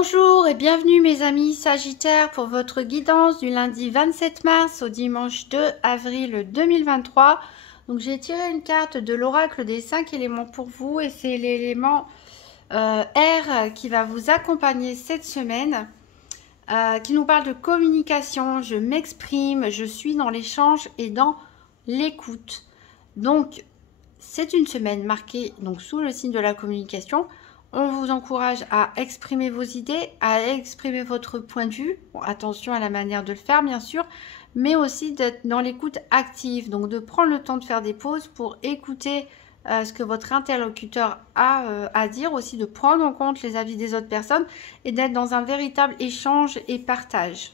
Bonjour et bienvenue mes amis Sagittaires pour votre guidance du lundi 27 mars au dimanche 2 avril 2023. Donc j'ai tiré une carte de l'oracle des 5 éléments pour vous et c'est l'élément R qui va vous accompagner cette semaine, qui nous parle de communication. Je m'exprime, je suis dans l'échange et dans l'écoute. Donc c'est une semaine marquée donc sous le signe de la communication. On vous encourage à exprimer vos idées, à exprimer votre point de vue. Bon, attention à la manière de le faire, bien sûr, mais aussi d'être dans l'écoute active. Donc, de prendre le temps de faire des pauses pour écouter ce que votre interlocuteur a à dire. Aussi, de prendre en compte les avis des autres personnes et d'être dans un véritable échange et partage.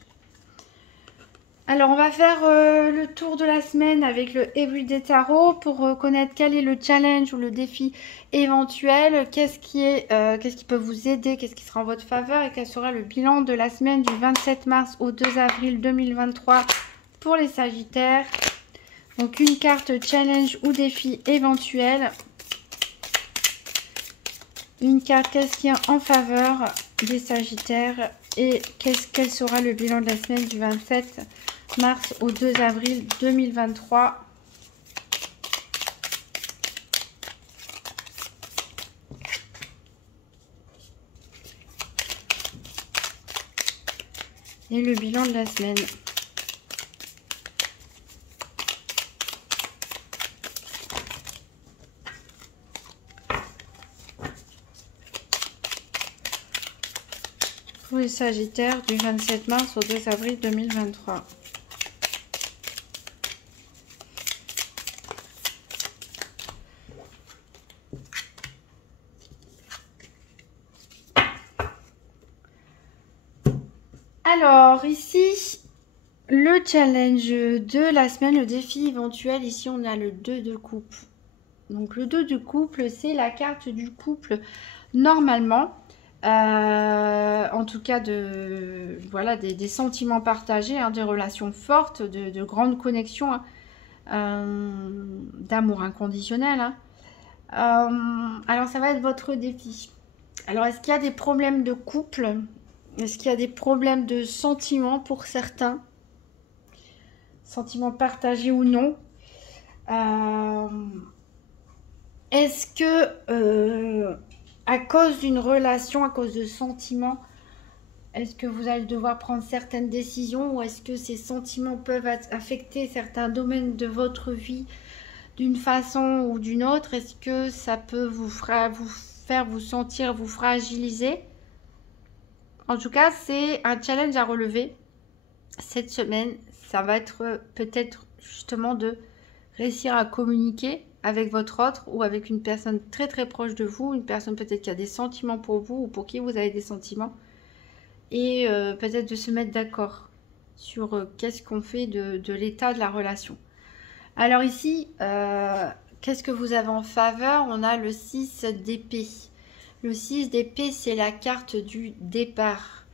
Alors, on va faire le tour de la semaine avec le Everyday Tarot pour connaître quel est le challenge ou le défi éventuel, qu'est-ce qui peut vous aider, qu'est-ce qui sera en votre faveur et quel sera le bilan de la semaine du 27 mars au 2 avril 2023 pour les Sagittaires. Donc, une carte challenge ou défi éventuel. Une carte, qu'est-ce qui est en faveur des Sagittaires et quel sera le bilan de la semaine du 27 mars au 2 avril 2023. Et le bilan de la semaine. Pour les Sagittaires du 27 mars au 2 avril 2023. Alors, ici, le challenge de la semaine, le défi éventuel, ici on a le 2 de couple. Donc le 2 de couple, c'est la carte du couple normalement. En tout cas, voilà, des sentiments partagés, hein, des relations fortes, de grandes connexions, hein, d'amour inconditionnel. Hein. Alors ça va être votre défi. Alors est-ce qu'il y a des problèmes de couple ? Est-ce qu'il y a des problèmes de sentiments pour certains? Sentiments partagés ou non? Est-ce que, à cause d'une relation, à cause de sentiments, est-ce que vous allez devoir prendre certaines décisions ou est-ce que ces sentiments peuvent affecter certains domaines de votre vie d'une façon ou d'une autre? Est-ce que ça peut vous faire vous sentir, vous fragiliser? En tout cas, c'est un challenge à relever cette semaine. Ça va être peut-être justement de réussir à communiquer avec votre autre ou avec une personne très très proche de vous, une personne peut-être qui a des sentiments pour vous ou pour qui vous avez des sentiments, et peut-être de se mettre d'accord sur qu'est-ce qu'on fait de l'état de la relation. Alors ici, qu'est-ce que vous avez en faveur? On a le 6 d'épée. Le 6 d'épée, c'est la carte du départ.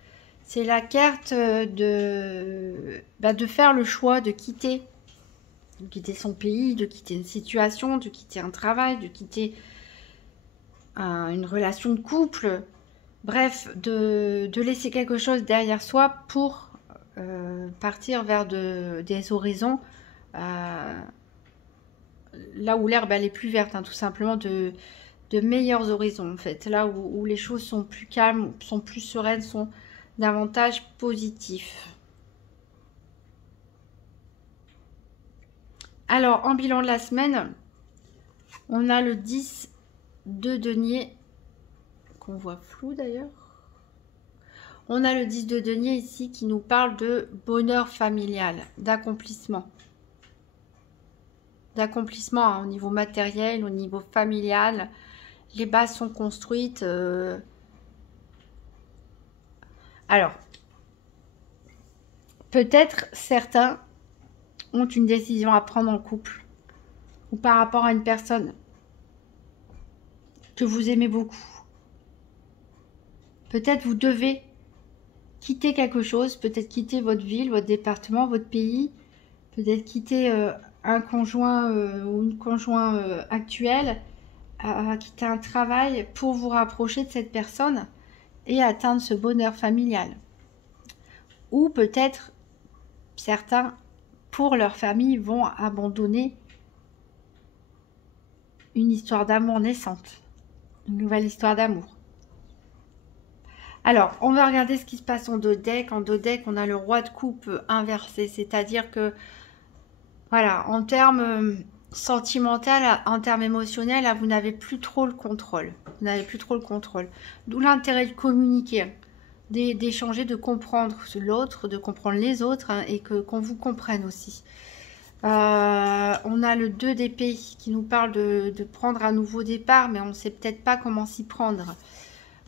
C'est la carte de faire le choix de quitter son pays, de quitter une situation, de quitter un travail, de quitter une relation de couple. Bref, de laisser quelque chose derrière soi pour partir vers des horizons là où l'herbe elle est plus verte, hein, tout simplement de meilleurs horizons en fait, là où les choses sont plus calmes, sont plus sereines, sont davantage positifs. Alors, en bilan de la semaine, on a le 10 de denier, qu'on voit flou d'ailleurs. On a le 10 de denier ici qui nous parle de bonheur familial, d'accomplissement. D'accomplissement hein, au niveau matériel, au niveau familial. Les bases sont construites. Alors, peut-être certains ont une décision à prendre en couple ou par rapport à une personne que vous aimez beaucoup. Peut-être vous devez quitter quelque chose, peut-être quitter votre ville, votre département, votre pays, peut-être quitter un conjoint ou une conjointe actuelle, quitter un travail pour vous rapprocher de cette personne et atteindre ce bonheur familial. Ou peut-être certains, pour leur famille, vont abandonner une histoire d'amour naissante, une nouvelle histoire d'amour. Alors, on va regarder ce qui se passe en dos deck. En dos deck, on a le roi de coupe inversé, c'est-à-dire que, voilà, en termes sentimental, en termes émotionnels, là, vous n'avez plus trop le contrôle. Vous n'avez plus trop le contrôle. D'où l'intérêt de communiquer, d'échanger, de comprendre l'autre, de comprendre les autres, hein, et qu'on vous comprenne aussi. On a le 2 d'épée qui nous parle de prendre un nouveau départ, mais on ne sait peut-être pas comment s'y prendre.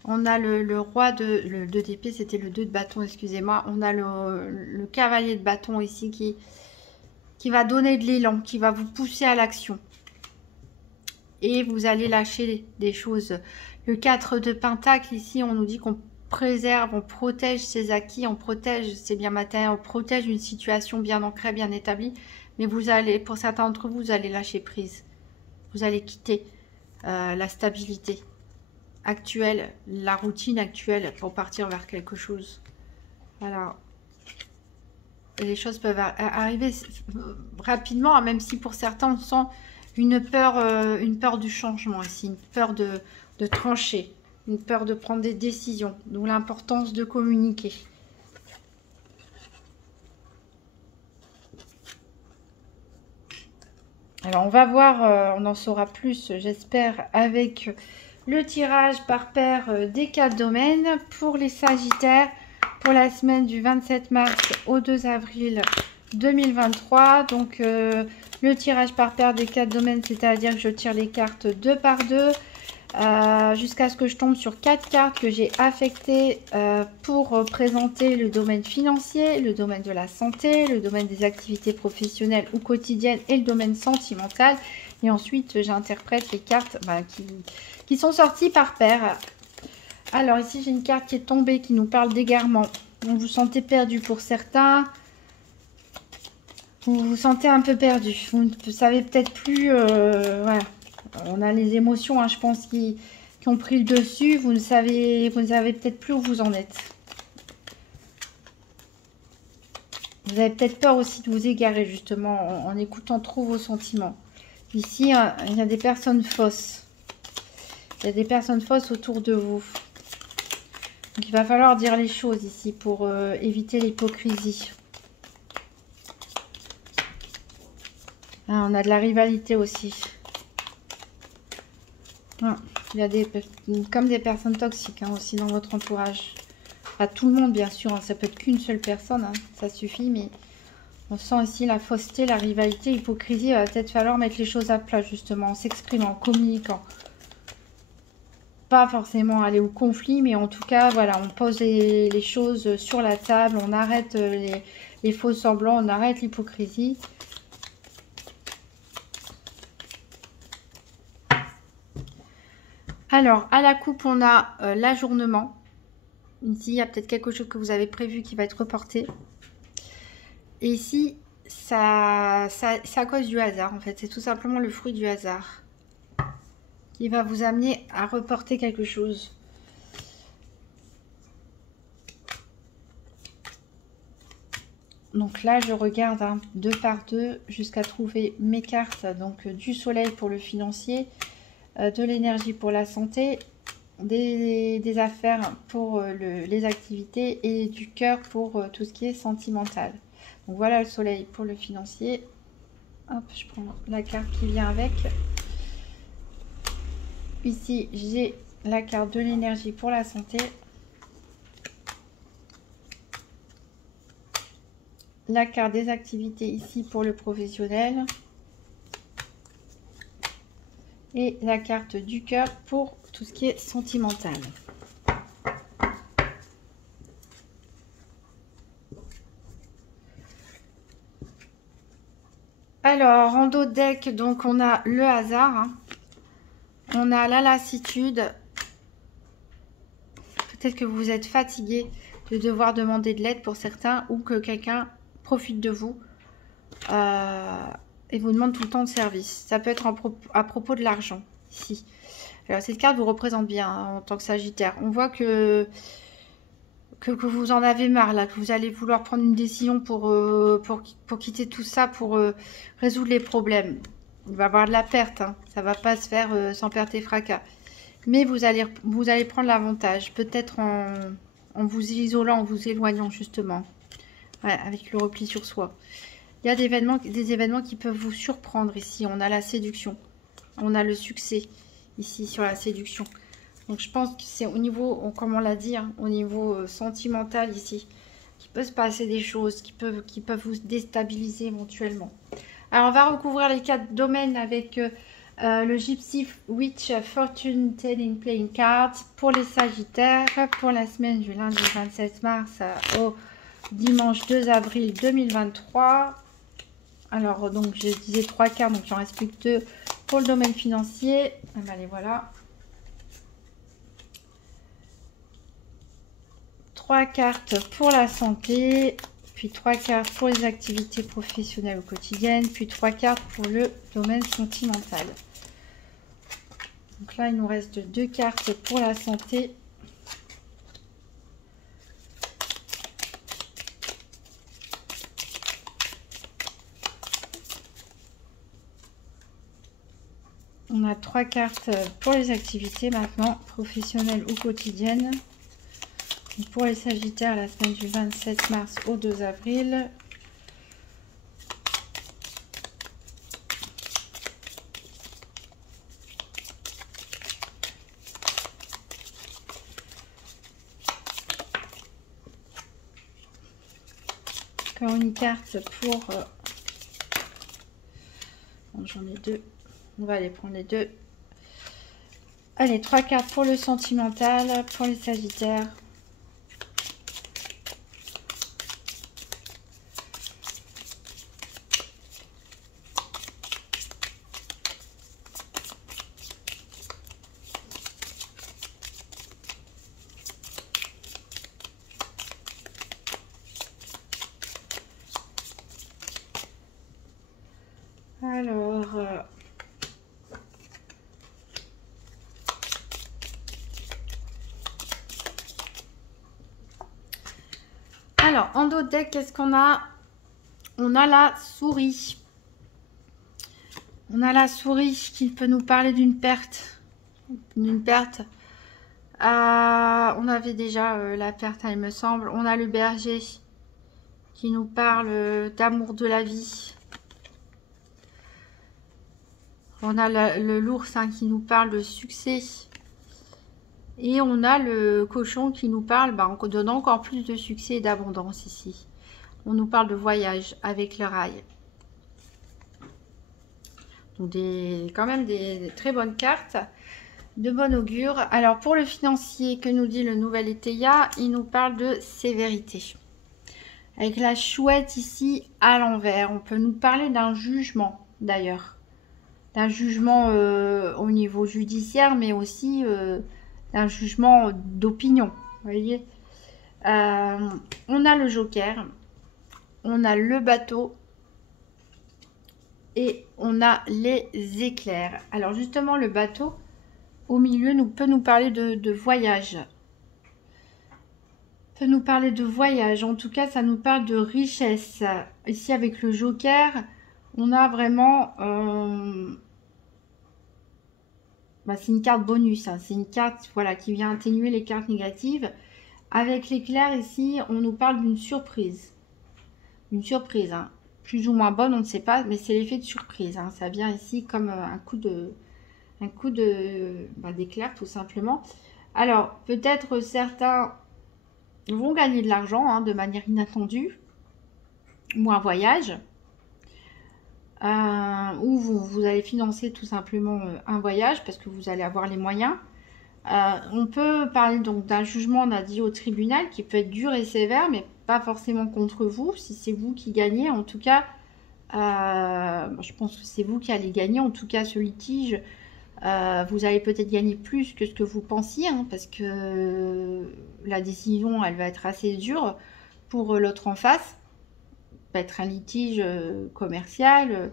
On a le roi le 2 d'épée, c'était le 2 de bâton, excusez-moi. On a le cavalier de bâton ici qui va donner de l'élan, qui va vous pousser à l'action. Et vous allez lâcher des choses. Le 4 de pentacle, ici, on nous dit qu'on préserve, on protège ses acquis, on protège ses biens matériels, on protège une situation bien ancrée, bien établie. Mais vous allez, pour certains d'entre vous, vous allez lâcher prise. Vous allez quitter la stabilité actuelle, la routine actuelle pour partir vers quelque chose. Voilà. Et les choses peuvent arriver rapidement, même si pour certains on sent une peur du changement ici, une peur de trancher, une peur de prendre des décisions, d'où l'importance de communiquer. Alors on va voir, on en saura plus, j'espère, avec le tirage par paire des 4 domaines pour les Sagittaires pour la semaine du 27 mars au 2 avril 2023. Donc le tirage par paire des 4 domaines, c'est-à-dire que je tire les cartes 2 par 2 jusqu'à ce que je tombe sur 4 cartes que j'ai affectées pour présenter le domaine financier, le domaine de la santé, le domaine des activités professionnelles ou quotidiennes et le domaine sentimental. Et ensuite, j'interprète les cartes qui sont sorties par paire. Alors ici, j'ai une carte qui est tombée qui nous parle d'égarement. Vous vous sentez perdu pour certains. Vous vous sentez un peu perdu. Vous ne savez peut-être plus... voilà. On a les émotions, hein, je pense, qui ont pris le dessus. Vous ne savez peut-être plus où vous en êtes. Vous avez peut-être peur aussi de vous égarer, justement, en écoutant trop vos sentiments. Ici, il y a des personnes fausses. Il y a des personnes fausses autour de vous. Donc, il va falloir dire les choses ici pour éviter l'hypocrisie. Ah, on a de la rivalité aussi. Ah, il y a comme des personnes toxiques, hein, aussi dans votre entourage. Pas tout le monde, bien sûr. Hein, ça peut être qu'une seule personne. Hein, ça suffit, mais on sent ici la fausseté, la rivalité, l'hypocrisie. Il va peut-être falloir mettre les choses à plat, justement, en s'exprimant, en communiquant. Pas forcément aller au conflit, mais en tout cas, voilà, on pose les choses sur la table, on arrête les faux semblants, on arrête l'hypocrisie. Alors, à la coupe, on a l'ajournement. Ici, il y a peut-être quelque chose que vous avez prévu qui va être reporté. Et ici, c'est à cause du hasard, en fait. C'est tout simplement le fruit du hasard qui va vous amener à reporter quelque chose. Donc là, je regarde hein, 2 par 2 jusqu'à trouver mes cartes. Donc du soleil pour le financier, de l'énergie pour la santé, des affaires pour les activités et du cœur pour tout ce qui est sentimental. Donc voilà le soleil pour le financier. Hop, je prends la carte qui vient avec. Ici, j'ai la carte de l'énergie pour la santé. La carte des activités ici pour le professionnel. Et la carte du cœur pour tout ce qui est sentimental. Alors, en dos de deck, donc on a le hasard. Hein. On a la lassitude. Peut-être que vous êtes fatigué de devoir demander de l'aide pour certains ou que quelqu'un profite de vous et vous demande tout le temps de service. Ça peut être à propos de l'argent ici. Alors, cette carte vous représente bien hein, en tant que Sagittaire. On voit que vous en avez marre, là, que vous allez vouloir prendre une décision pour quitter tout ça, pour résoudre les problèmes. Il va y avoir de la perte, hein. Ça ne va pas se faire sans perte et fracas. Mais vous allez prendre l'avantage, peut-être en vous isolant, en vous éloignant justement, ouais, avec le repli sur soi. Il y a des événements qui peuvent vous surprendre ici. On a la séduction, on a le succès ici sur la séduction. Donc je pense que c'est au niveau, comme on l'a dit, hein, au niveau sentimental ici, qu'il peut se passer des choses qui peuvent vous déstabiliser éventuellement. Alors on va recouvrir les 4 domaines avec le Gypsy Witch Fortune Telling Playing Cards pour les Sagittaires pour la semaine du lundi 27 mars au dimanche 2 avril 2023. Alors donc je disais 3 cartes, donc il en reste plus que 2 pour le domaine financier. Ah ben, les voilà. 3 cartes pour la santé, puis 3 cartes pour les activités professionnelles ou quotidiennes, puis 3 cartes pour le domaine sentimental. Donc là, il nous reste 2 cartes pour la santé. On a 3 cartes pour les activités maintenant, professionnelles ou quotidiennes. Pour les Sagittaires, la semaine du 27 mars au 2 avril. Encore une carte pour... Bon, j'en ai 2. On va aller prendre les 2. Allez, 3 cartes pour le sentimental, pour les Sagittaires. Alors, en dos de deck, qu'est-ce qu'on a? On a la souris. On a la souris qui peut nous parler d'une perte. D'une perte. On avait déjà la perte, il me semble. On a le berger qui nous parle d'amour de la vie. On a l'ours qui nous parle de succès. Et on a le cochon qui nous parle, en donnant encore plus de succès et d'abondance ici. On nous parle de voyage avec le rail. Donc quand même des très bonnes cartes, de bon augure. Alors pour le financier, que nous dit le nouvel Étéia? Il nous parle de sévérité. Avec la chouette ici à l'envers, on peut nous parler d'un jugement d'ailleurs. D'un jugement au niveau judiciaire, mais aussi... un jugement d'opinion, vous voyez. On a le joker, on a le bateau et on a les éclairs. Alors justement, le bateau au milieu peut nous parler de voyage. Peut nous parler de voyage. En tout cas, ça nous parle de richesse. Ici, avec le joker, on a vraiment... c'est une carte bonus, hein. C'est une carte qui vient atténuer les cartes négatives. Avec l'éclair ici, on nous parle d'une surprise. Une surprise, hein. Plus ou moins bonne, on ne sait pas, mais c'est l'effet de surprise, hein. Ça vient ici comme un coup d'éclair tout simplement. Alors, peut-être certains vont gagner de l'argent de manière inattendue, ou un voyage. Ou vous allez financer tout simplement un voyage parce que vous allez avoir les moyens. On peut parler donc d'un jugement, on a dit, au tribunal qui peut être dur et sévère, mais pas forcément contre vous. Si c'est vous qui gagnez, en tout cas, je pense que c'est vous qui allez gagner. En tout cas, ce litige, vous allez peut-être gagner plus que ce que vous pensiez, parce que la décision, elle va être assez dure pour l'autre en face. Ça peut être un litige commercial,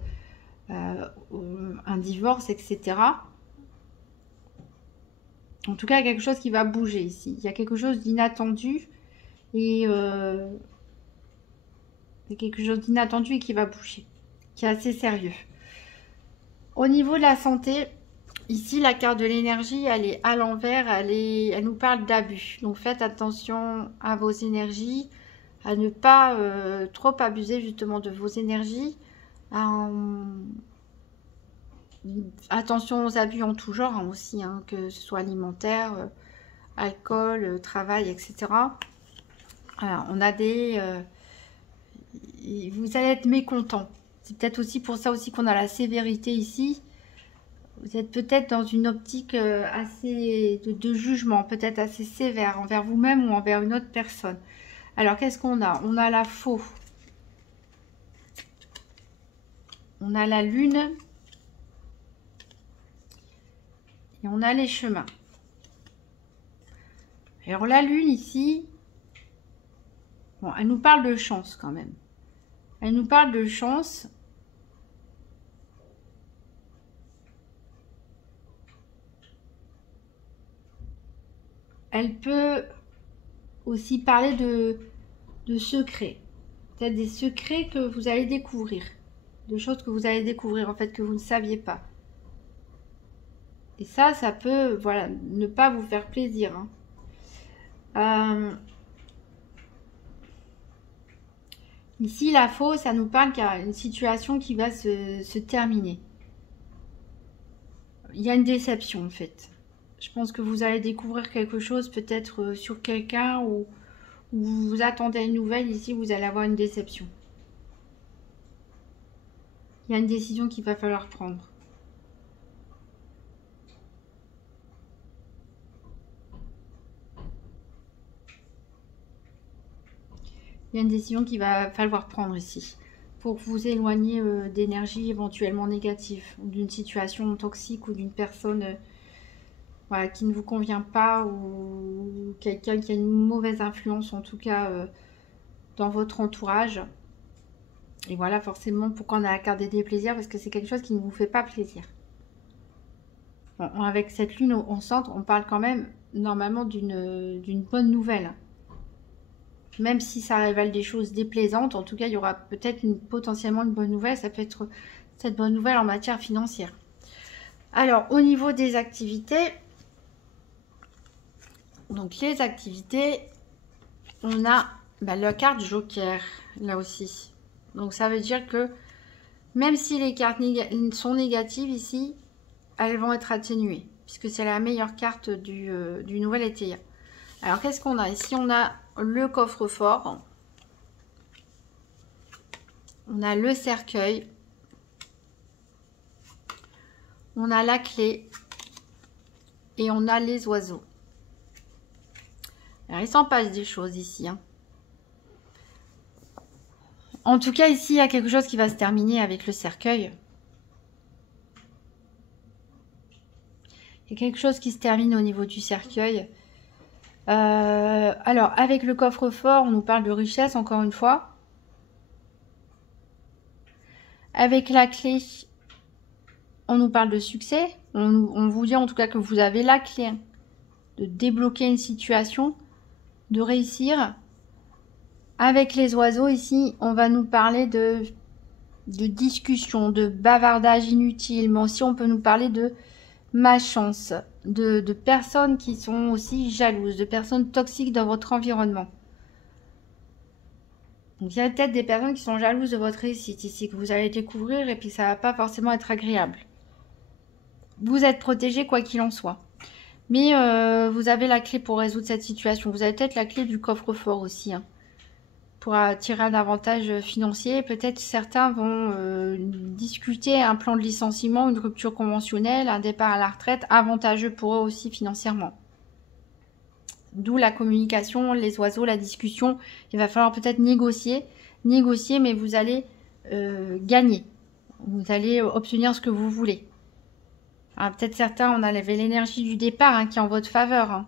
un divorce, etc. En tout cas, il y a quelque chose qui va bouger ici. Il y a quelque chose d'inattendu et il y a quelque chose d'inattendu et qui va bouger, qui est assez sérieux. Au niveau de la santé, ici, la carte de l'énergie, elle est à l'envers, elle nous parle d'abus. Donc faites attention à vos énergies, à ne pas trop abuser justement de vos énergies. Attention aux abus en tout genre aussi, hein, que ce soit alimentaire, alcool, travail, etc. Alors, on a des... vous allez être mécontent. C'est peut-être aussi pour ça aussi qu'on a la sévérité ici. Vous êtes peut-être dans une optique assez de jugement, peut-être assez sévère envers vous-même ou envers une autre personne. Alors, qu'est-ce qu'on a? On a la faux. On a la lune. Et on a les chemins. Alors, la lune ici, bon, elle nous parle de chance quand même. Elle nous parle de chance. Elle peut aussi parler de secrets. Peut-être des secrets que vous allez découvrir. De choses que vous allez découvrir, en fait, que vous ne saviez pas. Et ça peut, voilà, ne pas vous faire plaisir. Hein. Ici, la faux, ça nous parle qu'il y a une situation qui va se terminer. Il y a une déception, en fait. Je pense que vous allez découvrir quelque chose, peut-être sur quelqu'un, ou vous attendez une nouvelle. Ici, vous allez avoir une déception. Il y a une décision qu'il va falloir prendre. Il y a une décision qu'il va falloir prendre ici pour vous éloigner d'énergie éventuellement négative, d'une situation toxique ou d'une personne voilà, qui ne vous convient pas ou quelqu'un qui a une mauvaise influence en tout cas dans votre entourage. Et voilà forcément pourquoi on a la carte des déplaisirs, parce que c'est quelque chose qui ne vous fait pas plaisir. Bon, avec cette lune au centre, on parle quand même normalement d'une bonne nouvelle. Même si ça révèle des choses déplaisantes, en tout cas, il y aura peut-être potentiellement une bonne nouvelle. Ça peut être cette bonne nouvelle en matière financière. Alors, au niveau des activités, donc les activités, on a la carte Joker, là aussi. Donc, ça veut dire que même si les cartes sont négatives ici, elles vont être atténuées, puisque c'est la meilleure carte du nouvel été. Alors, qu'est-ce qu'on a ici? On a le coffre-fort. On a le cercueil. On a la clé. Et on a les oiseaux. Alors, il s'en passe des choses ici. Hein. En tout cas, ici, il y a quelque chose qui va se terminer avec le cercueil. Il y a quelque chose qui se termine au niveau du cercueil. Alors, avec le coffre-fort, on nous parle de richesse, encore une fois. Avec la clé, on nous parle de succès. On vous dit en tout cas que vous avez la clé de débloquer une situation, de réussir. Avec les oiseaux, ici, on va nous parler de discussion, de bavardage inutile. Mais aussi, on peut nous parler de malchance, de personnes qui sont aussi jalouses, de personnes toxiques dans votre environnement. Donc, il y a peut-être des personnes qui sont jalouses de votre réussite ici, que vous allez découvrir, et puis ça va pas forcément être agréable. Vous êtes protégé quoi qu'il en soit. Mais vous avez la clé pour résoudre cette situation. Vous avez peut-être la clé du coffre-fort aussi, hein, pour attirer un avantage financier. Peut-être certains vont discuter un plan de licenciement, une rupture conventionnelle, un départ à la retraite, avantageux pour eux aussi financièrement. D'où la communication, les oiseaux, la discussion. Il va falloir peut-être négocier, mais vous allez gagner. Vous allez obtenir ce que vous voulez. Peut-être certains, on avait l'énergie du départ hein, qui est en votre faveur. Hein.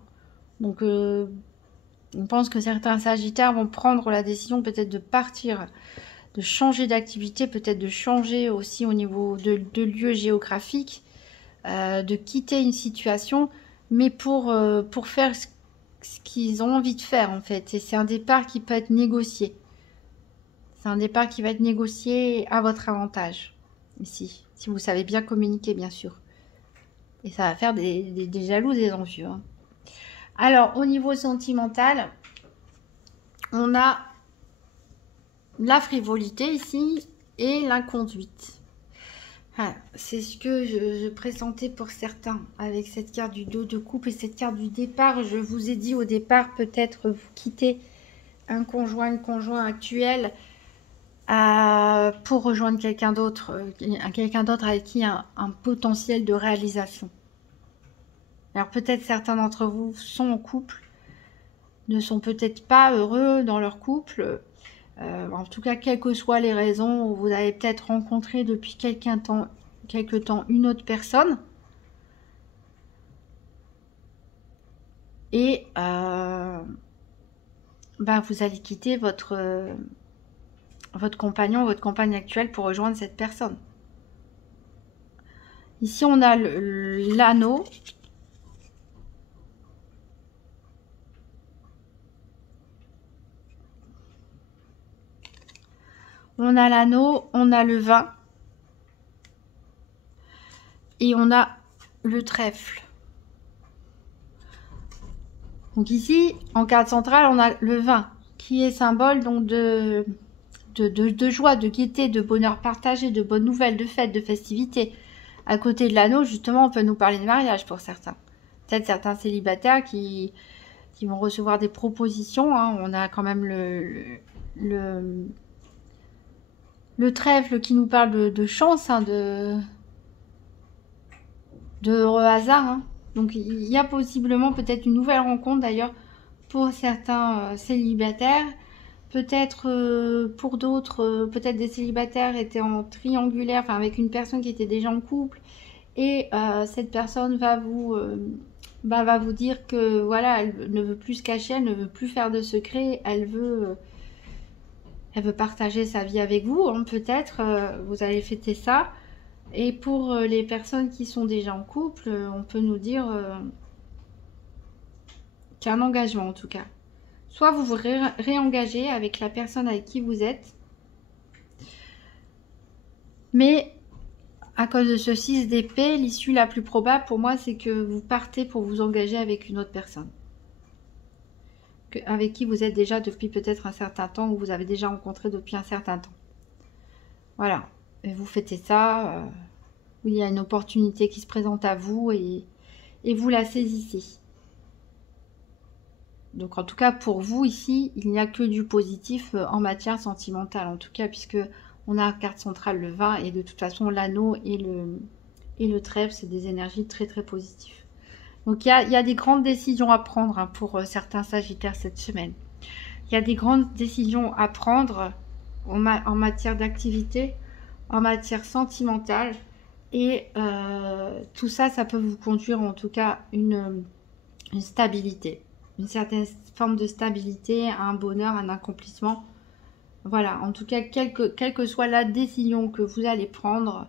Donc, on pense que certains sagittaires vont prendre la décision peut-être de partir, de changer d'activité, peut-être de changer aussi au niveau de lieu géographique, de quitter une situation. mais pour faire ce qu'ils ont envie de faire en fait. Et c'est un départ qui peut être négocié. C'est un départ qui va être négocié à votre avantage, ici. Si vous savez bien communiquer, bien sûr. Et ça va faire des jaloux, des envieux. Hein. Alors, au niveau sentimental, on a la frivolité ici et l'inconduite. Ah, c'est ce que je pressentais pour certains avec cette carte du dos de coupe et cette carte du départ. Je vous ai dit au départ, peut-être vous quittez un conjoint actuel pour rejoindre quelqu'un d'autre avec qui un potentiel de réalisation. Alors peut-être certains d'entre vous sont en couple, ne sont peut-être pas heureux dans leur couple. En tout cas, quelles que soient les raisons, vous avez peut-être rencontré depuis quelque temps une autre personne. Et vous allez quitter votre compagnon, votre compagne actuelle pour rejoindre cette personne. Ici, on a l'anneau. On a l'anneau, on a le vin. Et on a le trèfle. Donc ici, en carte centrale, on a le vin, qui est symbole donc de joie, de gaieté, de bonheur partagé, de bonnes nouvelles, de fêtes, de festivités. À côté de l'anneau, justement, on peut nous parler de mariage pour certains. Peut-être certains célibataires qui vont recevoir des propositions. Hein. On a quand même le trèfle qui nous parle de chance, hein, de heureux hasard. Hein. Donc il y a possiblement peut-être une nouvelle rencontre d'ailleurs pour certains célibataires. Peut-être pour d'autres, peut-être des célibataires étaient en triangulaire, enfin avec une personne qui était déjà en couple. Et cette personne va vous dire que voilà, elle ne veut plus se cacher, elle ne veut plus faire de secret, elle veut partager sa vie avec vous. Hein, peut-être vous allez fêter ça. Et pour les personnes qui sont déjà en couple, on peut nous dire qu'il y a un engagement en tout cas. Soit vous vous réengagez avec la personne avec qui vous êtes. Mais à cause de ce 6 d'épée, l'issue la plus probable pour moi, c'est que vous partez pour vous engager avec une autre personne. Avec qui vous êtes déjà depuis peut-être un certain temps ou vous avez déjà rencontré depuis un certain temps. Voilà. Et vous fêtez ça. Où il y a une opportunité qui se présente à vous et vous la saisissez. Donc en tout cas pour vous ici, il n'y a que du positif en matière sentimentale. En tout cas puisque on a carte centrale le vin et de toute façon l'anneau et le trèfle, c'est des énergies très très positives. Donc il y a des grandes décisions à prendre hein, pour certains sagittaires cette semaine. Il y a des grandes décisions à prendre en matière d'activité, en matière sentimentale. Et tout ça, ça peut vous conduire en tout cas une stabilité. Une certaine forme de stabilité, un bonheur, un accomplissement. Voilà, en tout cas, quelle que soit la décision que vous allez prendre,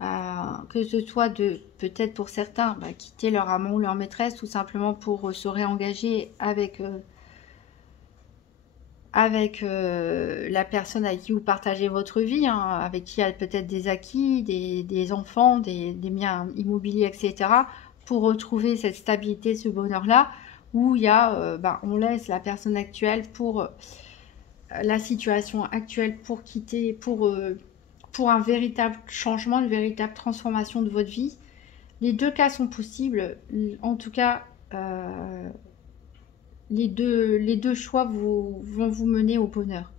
que ce soit de, peut-être pour certains, quitter leur amant ou leur maîtresse, tout simplement pour se réengager avec la personne avec qui vous partagez votre vie, hein, avec qui il y a peut-être des acquis, des enfants, des biens immobiliers, etc. Pour retrouver cette stabilité, ce bonheur-là, où il y a, on laisse la personne actuelle pour la situation actuelle, pour quitter, pour un véritable changement, une véritable transformation de votre vie. Les deux cas sont possibles, en tout cas... les deux choix vont vous mener au bonheur.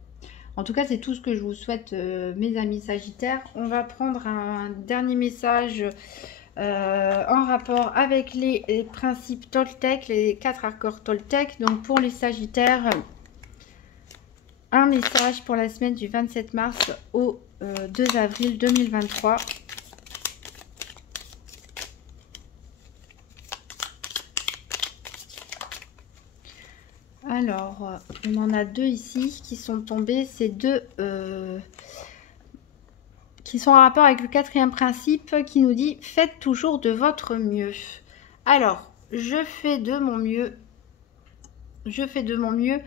En tout cas, c'est tout ce que je vous souhaite, mes amis sagittaires. On va prendre un dernier message en rapport avec les principes Toltec, les 4 accords Toltec. Donc pour les sagittaires, un message pour la semaine du 27 mars au 2 avril 2023. Alors, on en a deux ici qui sont tombés. Ces deux qui sont en rapport avec le 4e principe qui nous dit « Faites toujours de votre mieux ». Alors, je fais de mon mieux. Je fais de mon mieux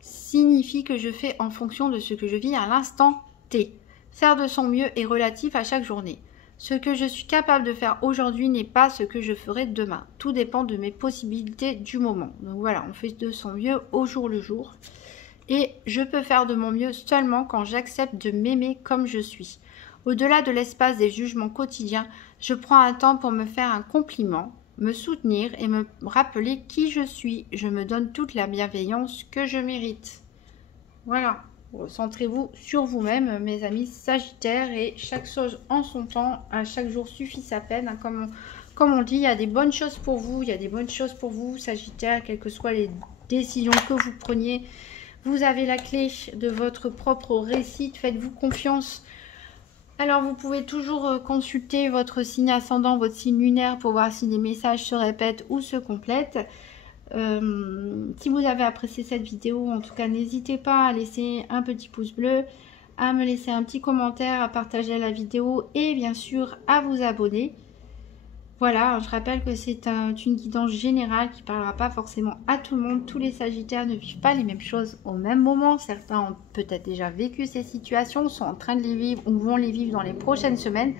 signifie que je fais en fonction de ce que je vis à l'instant T. Faire de son mieux est relatif à chaque journée. Ce que je suis capable de faire aujourd'hui n'est pas ce que je ferai demain. Tout dépend de mes possibilités du moment. Donc voilà, on fait de son mieux au jour le jour. Et je peux faire de mon mieux seulement quand j'accepte de m'aimer comme je suis. Au-delà de l'espace des jugements quotidiens, je prends un temps pour me faire un compliment, me soutenir et me rappeler qui je suis. Je me donne toute la bienveillance que je mérite. Voilà. Centrez-vous sur vous-même, mes amis Sagittaires, et chaque chose en son temps, à chaque jour suffit sa peine. Hein, comme on dit, il y a des bonnes choses pour vous, il y a des bonnes choses pour vous, Sagittaire, quelles que soient les décisions que vous preniez. Vous avez la clé de votre propre réussite, faites-vous confiance. Alors, vous pouvez toujours consulter votre signe ascendant, votre signe lunaire pour voir si les messages se répètent ou se complètent. Si vous avez apprécié cette vidéo, en tout cas, n'hésitez pas à laisser un petit pouce bleu, à me laisser un petit commentaire, à partager la vidéo et bien sûr à vous abonner. Voilà, je rappelle que c'est une guidance générale qui ne parlera pas forcément à tout le monde. Tous les Sagittaires ne vivent pas les mêmes choses au même moment. Certains ont peut-être déjà vécu ces situations, sont en train de les vivre ou vont les vivre dans les prochaines semaines.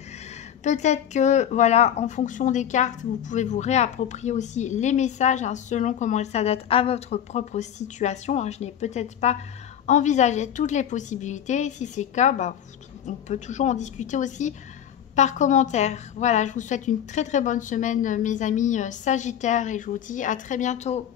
Peut-être que, voilà, en fonction des cartes, vous pouvez vous réapproprier aussi les messages, hein, selon comment ils s'adaptent à votre propre situation. Hein. Je n'ai peut-être pas envisagé toutes les possibilités. Si c'est le cas, bah, on peut toujours en discuter aussi par commentaire. Voilà, je vous souhaite une très très bonne semaine, mes amis Sagittaires, et je vous dis à très bientôt.